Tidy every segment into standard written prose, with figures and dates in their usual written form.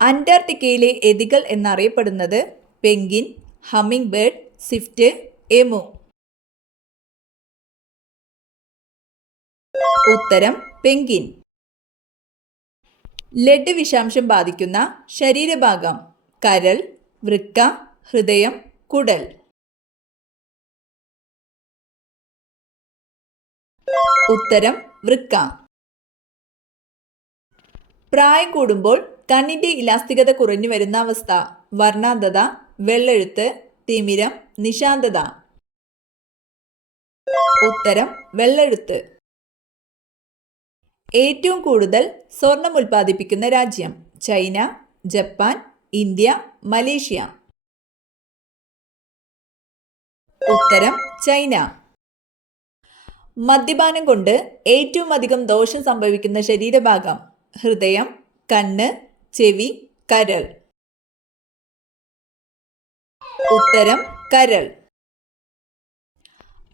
അന്റാർട്ടിക്കയിലെ എതികൾ എന്നറിയപ്പെടുന്നത് penguin, humming bird, Swift, emu. ഉത്തരം പെൻഗ്വിൻ. ലെഡ് വിഷാംശം ബാധിക്കുന്ന ശരീരഭാഗം: കരൾ, വൃക്ക, ഹൃദയം, കുടൽ. ഉത്തരം വൃക്ക. പ്രായം കൂടുമ്പോൾ കണ്ണിന്റെ ഇലാസ്തികത കുറഞ്ഞു വരുന്ന അവസ്ഥ: വർണ്ണാന്ധത, വെള്ളെഴുത്ത്, തിമിരം, നിശാന്തത. ഉത്തരം വെള്ളെഴുത്ത്. ഏറ്റവും കൂടുതൽ സ്വർണം ഉൽപ്പാദിപ്പിക്കുന്ന രാജ്യം: ചൈന, ജപ്പാൻ, ഇന്ത്യ, മലേഷ്യ. ഉത്തരം ചൈന. മദ്യപാനം കൊണ്ട് ഏറ്റവും അധികം ദോഷം സംഭവിക്കുന്ന ശരീരഭാഗം: ഹൃദയം, കണ്ണ്, ചെവി, കരൾ. ഉത്തരം കരൾ.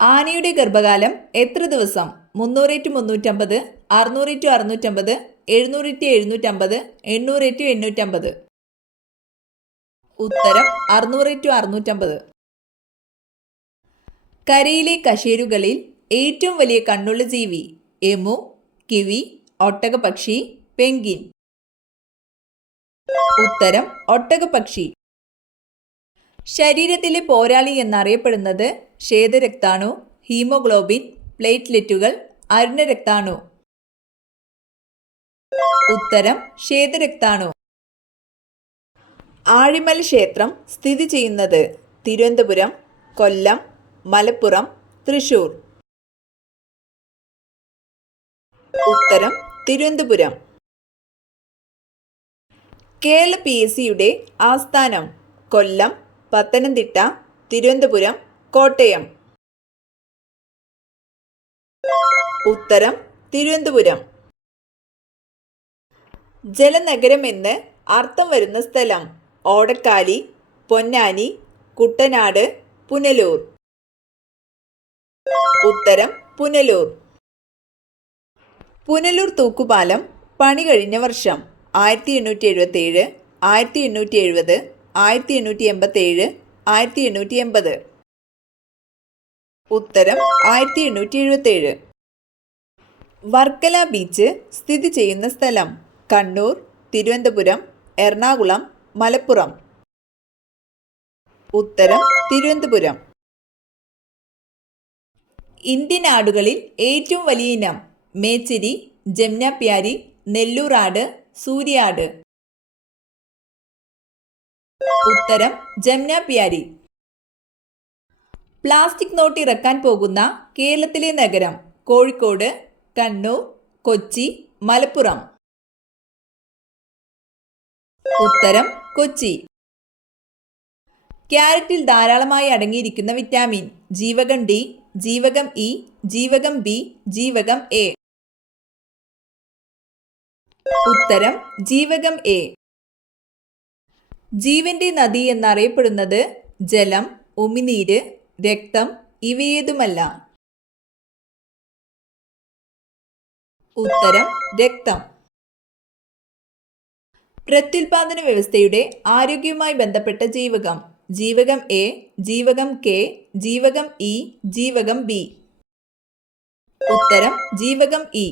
ആനയുടെ ഗർഭകാലം എത്ര ദിവസം? 300-350, 600-650, 700-750, 800-850. ഉത്തരം 600-650. കരയിലെ കശേരുകളിൽ ഏറ്റവും വലിയ കണ്ണുള്ള ജീവി: എമു, കിവി, ഒട്ടകപക്ഷി, പെൻഗ്വിൻ. ഉത്തരം ഒട്ടകപക്ഷി. ശരീരത്തിലെ പോരാളി എന്നറിയപ്പെടുന്നത് ശ്വേതരക്താണു, ഹീമോഗ്ലോബിൻ, പ്ലേറ്റ്ലെറ്റുകൾ, അരുണരക്താണു. ഉത്തരം ശ്വേതരക്താണു. ആഴിമല ക്ഷേത്രം സ്ഥിതി ചെയ്യുന്നത്: തിരുവനന്തപുരം, കൊല്ലം, മലപ്പുറം, തൃശൂർ. ഉത്തരം തിരുവനന്തപുരം. കേരള PSCയുടെ ആസ്ഥാനം: കൊല്ലം, പത്തനംതിട്ട, തിരുവനന്തപുരം, കോട്ടയം. ഉത്തരം തിരുവനന്തപുരം. ജലനഗരം എന്ന് അർത്ഥം വരുന്ന സ്ഥലം: ഓടക്കാലി, പൊന്നാനി, കുട്ടനാട്, പുനലൂർ. ഉത്തരം പുനലൂർ. പുനലൂർ തൂക്കുപാലം പണി കഴിഞ്ഞ വർഷം: 1877, 1870, 1887, 1880. ഉത്തരം 1877. വർക്കല ബീച്ച് സ്ഥിതി ചെയ്യുന്ന സ്ഥലം: കണ്ണൂർ, തിരുവനന്തപുരം, എറണാകുളം, മലപ്പുറം. ഉത്തരം തിരുവനന്തപുരം. ഇന്ത്യൻ ആടുകളിൽ ഏറ്റവും വലിയ ഇനം: മേച്ചിരി, ജംനാപ്യാരി, നെല്ലൂർ ആട്, സൂര്യാട്. ഉത്തരം ജംനാപ്യാരി. പ്ലാസ്റ്റിക് നോട്ട് ഇറക്കാൻ പോകുന്ന കേരളത്തിലെ നഗരം: കോഴിക്കോട്, കണ്ണൂർ, കൊച്ചി, മലപ്പുറം. ഉത്തരം കൊച്ചി. ക്യാരറ്റിൽ ധാരാളമായി അടങ്ങിയിരിക്കുന്ന വിറ്റാമിൻ: ജീവകം D, ജീവകം E, ജീവകം B, ജീവകം A. ഉത്തരം ജീവകം A. ജീവന്റെ നദി എന്നറിയപ്പെടുന്നത് ജലം, ഉമിനീര്, രക്തം ഇവയേതുമല്ല. ഉത്തരം രക്തം. പ്രത്യുൽപാദന വ്യവസ്ഥയുടെ ആരോഗ്യവുമായി ബന്ധപ്പെട്ട ജീവകം: ജീവകം A, ജീവകം K, ജീവകം E, ജീവകം B. ഉത്തരം ജീവകം E.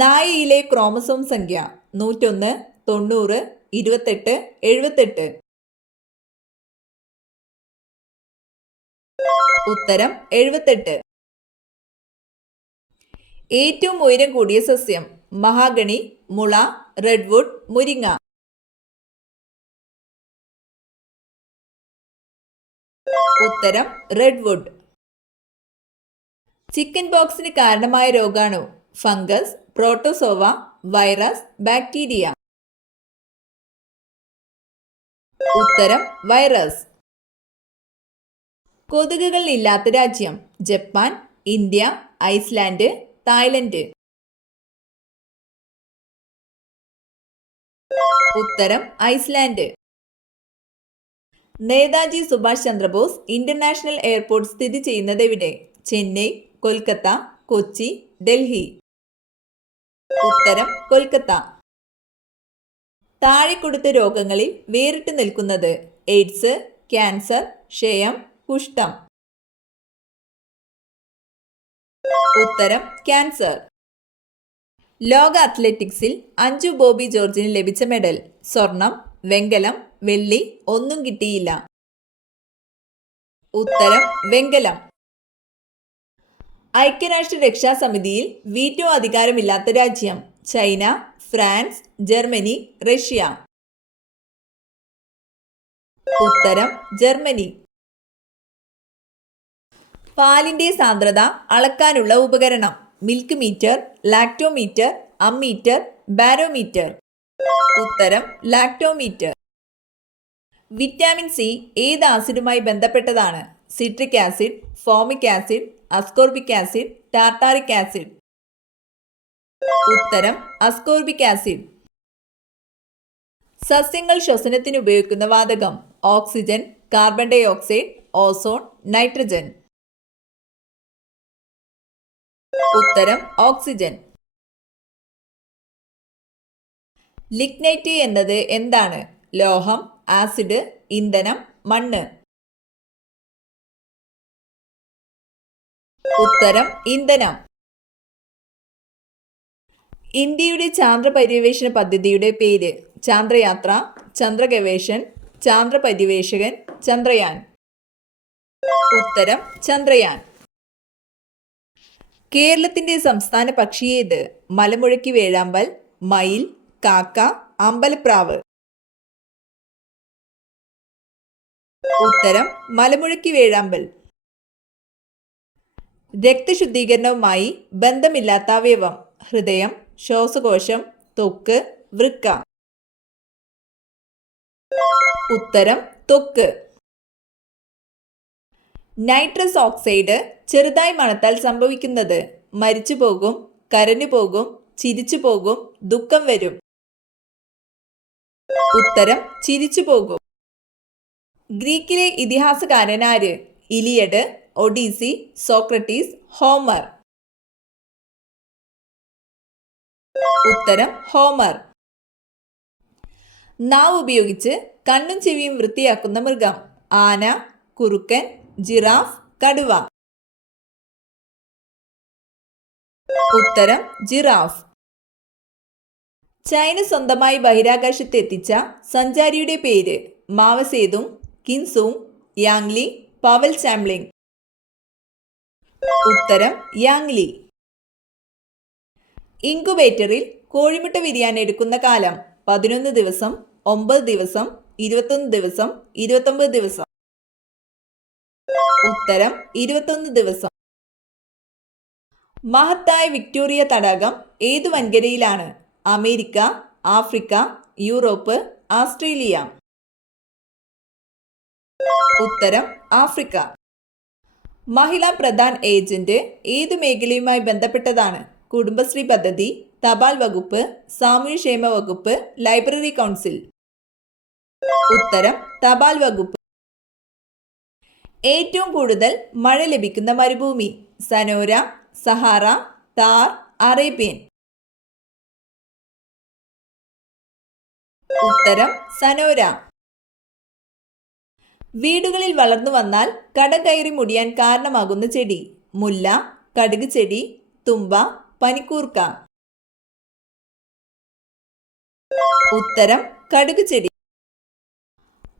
നായയിലെ ക്രോമസോം സംഖ്യ: 101, 90, 28, 78. ഉത്തരം 78. ഏറ്റവും ഉയരം കൂടിയ സസ്യം: മഹാഗണി, മുള, റെഡ്വുഡ്, മുരിങ്ങ. ഉത്തരം റെഡ്വുഡ്. ചിക്കൻ പോക്സിന് കാരണമായ രോഗാണു: ഫംഗസ്, പ്രോട്ടോസോവ, വൈറസ്, ബാക്ടീരിയ. ഉത്തരം വൈറസ്. കൊതുകുകൾ ഇല്ലാത്ത രാജ്യം: ജപ്പാൻ, ഇന്ത്യ, ഐസ്ലാൻഡ്, തായ്ലൻഡ്. ഉത്തരം Iceland. Netaji Subhash Chandrabose international airport സ്ഥിതി ചെയ്യുന്നത് എവിടെ? ചെന്നൈ, കൊൽക്കത്ത, കൊച്ചി, ഡൽഹി. ഉത്തരം കൊൽക്കത്ത. താഴെ കൊടുത്ത രോഗങ്ങളിൽ വേറിട്ട് നിൽക്കുന്നത്? എയ്ഡ്സ്, ക്യാൻസർ, ക്ഷയം, കുഷ്ഠം. ഉത്തരം ക്യാൻസർ. ലോക അത്ലറ്റിക്സിൽ അഞ്ജു ബോബി ജോർജിന് ലഭിച്ച മെഡൽ? സ്വർണം, വെങ്കലം, വെള്ളി, ഒന്നും കിട്ടിയില്ല. ഉത്തരം വെങ്കലം. ഐക്യരാഷ്ട്ര രക്ഷാസമിതിയിൽ വീറ്റോ അധികാരമില്ലാത്ത രാജ്യം? China, France, Germany, Russia. ഉത്തരം ജർമ്മനി. പാലിന്റെ സാന്ദ്രത അളക്കാനുള്ള ഉപകരണം? Milk meter, lactometer, ammeter, barometer. ഉത്തരം ലാക്ടോമീറ്റർ. വിറ്റാമിൻ സി ഏത് ആസിഡുമായി ബന്ധപ്പെട്ടതാണ്? Citric acid, formic acid, ascorbic acid, tartaric acid. ഉത്തരം അസ്കോർബിക് ആസിഡ്. സസ്യങ്ങൾ ശ്വസനത്തിന് ഉപയോഗിക്കുന്ന വാതകം? Oxygen, carbon dioxide, ozone, nitrogen. ഉത്തരം ഓക്സിജൻ. ലിഗ്നൈറ്റ് എന്നത് എന്താണ്? ലോഹം, ആസിഡ്, ഇന്ധനം, മണ്ണ്. ഉത്തരം ഇന്ധനം. ഇന്ത്യയുടെ ചാന്ദ്ര പര്യവേഷണ പദ്ധതിയുടെ പേര്? ചാന്ദ്രയാത്ര, ചന്ദ്രഗവേഷൻ, ചാന്ദ്ര പര്യവേഷകൻ, ചന്ദ്രയാൻ. ഉത്തരം ചന്ദ്രയാൻ. കേരളത്തിന്റെ സംസ്ഥാന പക്ഷി ഏത്? മലമുഴക്കി വേഴാമ്പൽ, മയിൽ, കാക്ക, അമ്പലപ്രാവ്. ഉത്തരം മലമുഴക്കി വേഴാമ്പൽ. രക്തശുദ്ധീകരണവുമായി ബന്ധമില്ലാത്ത അവയവം? ഹൃദയം, ശ്വാസകോശം, ത്വക്ക്, വൃക്ക. ഉത്തരം ത്വക്ക്. നൈട്രസ് ഓക്സൈഡ് ചെറുതായി മണത്താൽ സംഭവിക്കുന്നത്? മരിച്ചു പോകും, കരഞ്ഞു പോകും, ചിരിച്ചു പോകും, ദുഃഖം വരും. ഉത്തരം ചിരിച്ചു പോകും. ഗ്രീക്കിലെ ഇതിഹാസകാരൻ ആര്? Iliad, Odyssey, Socrates, Homer. ഉത്തരം ഹോമർ. നാവ് ഉപയോഗിച്ച് കണ്ണും ചെവിയും വൃത്തിയാക്കുന്ന മൃഗം? ആന, കുറുക്കൻ, ജിറാഫ്, കടുവ. ഉത്തരം ജിറാഫ്. ചൈന സ്വന്തമായി ബഹിരാകാശത്ത് എത്തിച്ച സഞ്ചാരിയുടെ പേര്? മാവസേതുങ്, കിൻസൂങ്, യാങ്ലി, പവൽ ചാംലിംഗ്. ഉത്തരം യാങ്ലി. ഇൻകുബേറ്ററിൽ കോഴിമുട്ട വിരിയാൻ എടുക്കുന്ന കാലം? 11 ദിവസം, 9 ദിവസം, 21 ദിവസം, 29 ദിവസം. ഉത്തരം 21 ദിവസം. മഹത്തായ വിക്ടോറിയ തടാകം ഏതു വൻകരയിലാണ്? America, Africa, Europe, Australia. ഉത്തരം ആഫ്രിക്ക. മഹിളാ പ്രധാൻ ഏജന്റ് ഏതു മേഖലയുമായി ബന്ധപ്പെട്ടതാണ്? കുടുംബശ്രീ പദ്ധതി, തപാൽ വകുപ്പ്, സാമൂഹ്യക്ഷേമ വകുപ്പ്, ലൈബ്രറി കൗൺസിൽ. ഉത്തരം തപാൽ വകുപ്പ്. ഏറ്റവും കൂടുതൽ മഴ ലഭിക്കുന്ന മരുഭൂമി? സനോര, സഹാറ, താർ, അറേബ്യൻ. ഉത്തരം സനോര. വീടുകളിൽ വളർന്നു വന്നാൽ കട കയറി മുടിയാൻ കാരണമാകുന്ന ചെടി? മുല്ല, കടുക് ചെടി, തുമ്പ, പനിക്കൂർക്ക. ഉത്തരം കടുക് ചെടി.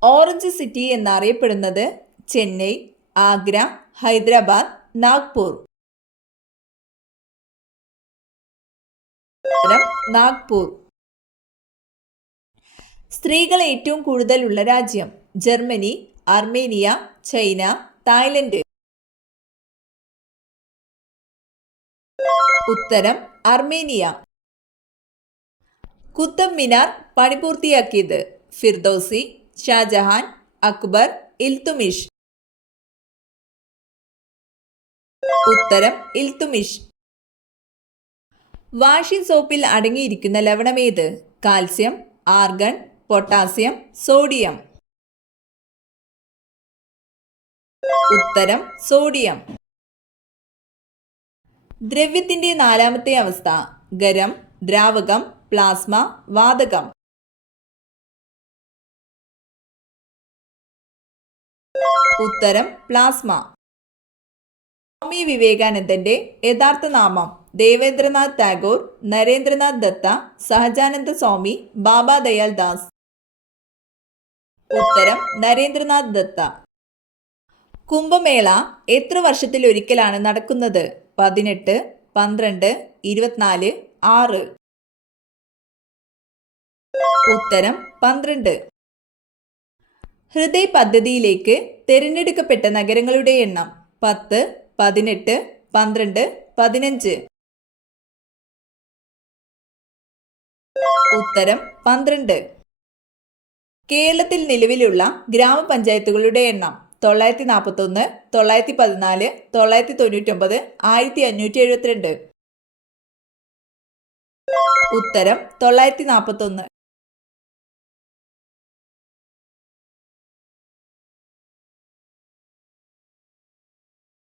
ഓറഞ്ച് സിറ്റി എന്നറിയപ്പെടുന്നത്? ചെന്നൈ, ആഗ്ര, ഹൈദരാബാദ്, നാഗ്പൂർ. ഉത്തരം നാഗ്പൂർ. സ്ത്രീകൾ ഏറ്റവും കൂടുതലുള്ള രാജ്യം? Germany, Armenia, China, Thailand. ഉത്തരം അർമേനിയ. കുത്തബ് മിനാർ പണിപൂർത്തിയാക്കിയത്? ഫിർദൌസി, ഷാജഹാൻ, അക്ബർ, ഇൽത്തുമിഷ്. ഉത്തരം ഇൽത്തുമിഷ്. വാഷിംഗ് സോപ്പിൽ അടങ്ങിയിരിക്കുന്ന ലവണമേത്? Calcium, argon, potassium, sodium. ഉത്തരം സോഡിയം. ദ്രവ്യത്തിന്റെ നാലാമത്തെ അവസ്ഥ? ഖരം, ദ്രാവകം, പ്ലാസ്മ, വാതകം. ഉത്തരം പ്ലാസ്മ. സ്വാമി വിവേകാനന്ദന്റെ യഥാർത്ഥ നാമം ദേവേന്ദ്രനാഥ് ടാഗോർ, നരേന്ദ്രനാഥ് ദത്ത, സഹജാനന്ദ സ്വാമി, ബാബ ദയാൽ ദാസ്. ഉത്തരം നരേന്ദ്രനാഥ് ദത്ത. കുംഭമേള എത്ര വർഷത്തിലൊരിക്കലാണ് നടക്കുന്നത്? 18, 12, 24, 6. ഉത്തരം 12. ഹൃദയ് പദ്ധതിയിലേക്ക് തിരഞ്ഞെടുക്കപ്പെട്ട നഗരങ്ങളുടെ എണ്ണം 10, 18, 12, 15. ഉത്തരം 12. കേരളത്തിൽ നിലവിലുള്ള ഗ്രാമപഞ്ചായത്തുകളുടെ എണ്ണം 941, 914, 999, 1572. ഉത്തരം 941.